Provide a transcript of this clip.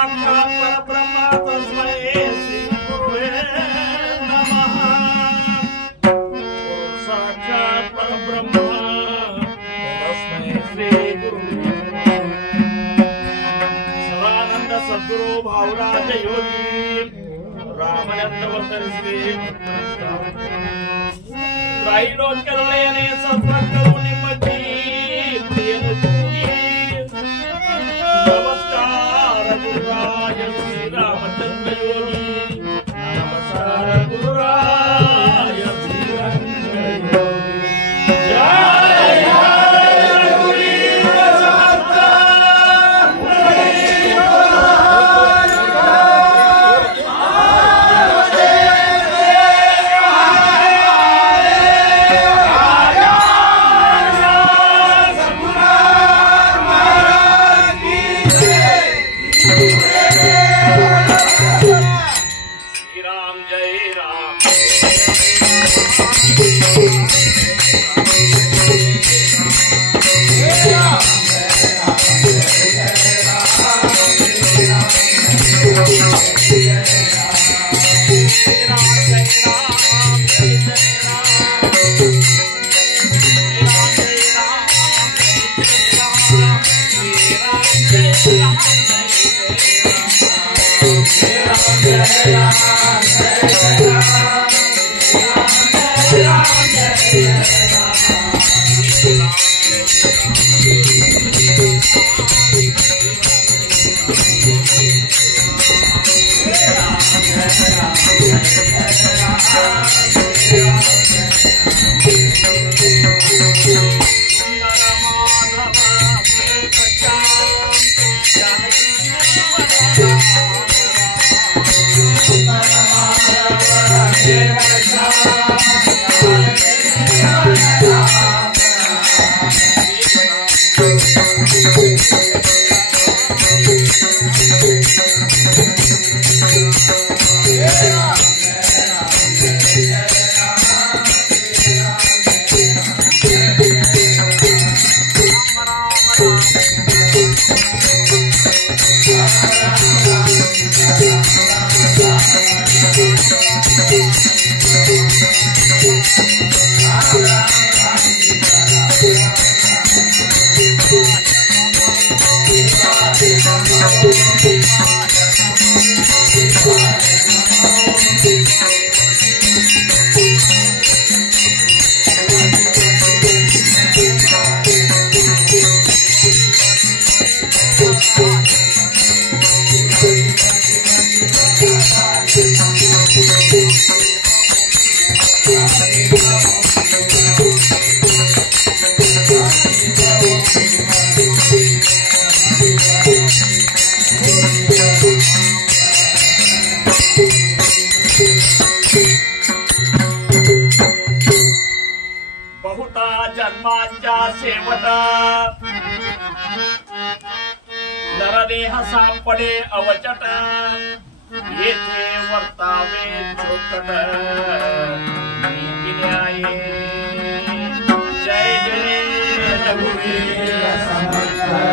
साक्षात् परब्रह्म तस्मै श्री गुरुवे नमः। साक्षात् परब्रह्म तस्मै श्री गुरुवे सदानंद सद्गुरु भावराज योगी रामानंद वतन श्री त्रैलोक्यदೊಡೆಯನೇ ಸತ್ವಕ್ಕರು ನಿಮ್ಮತಿ ಪ್ರಿಯನು ಕೂಗಿ ನಮಸ್ಕಾರ ಗುರುರಾಯ ಶ್ರೀರಾಮಚಂದ್ರ ಯೋಗಿ ನಮಸ್ಕಾರ ಗುರುರಾಯ ಶ್ರೀರಾಮಚಂದ್ರ ಯೋಗಿ ಜಯ जन्मांच्या सेवट नरदेह सापडे अवचट येथे वर्तावे चोकट न्याये जय जय रघुवीर समर्थ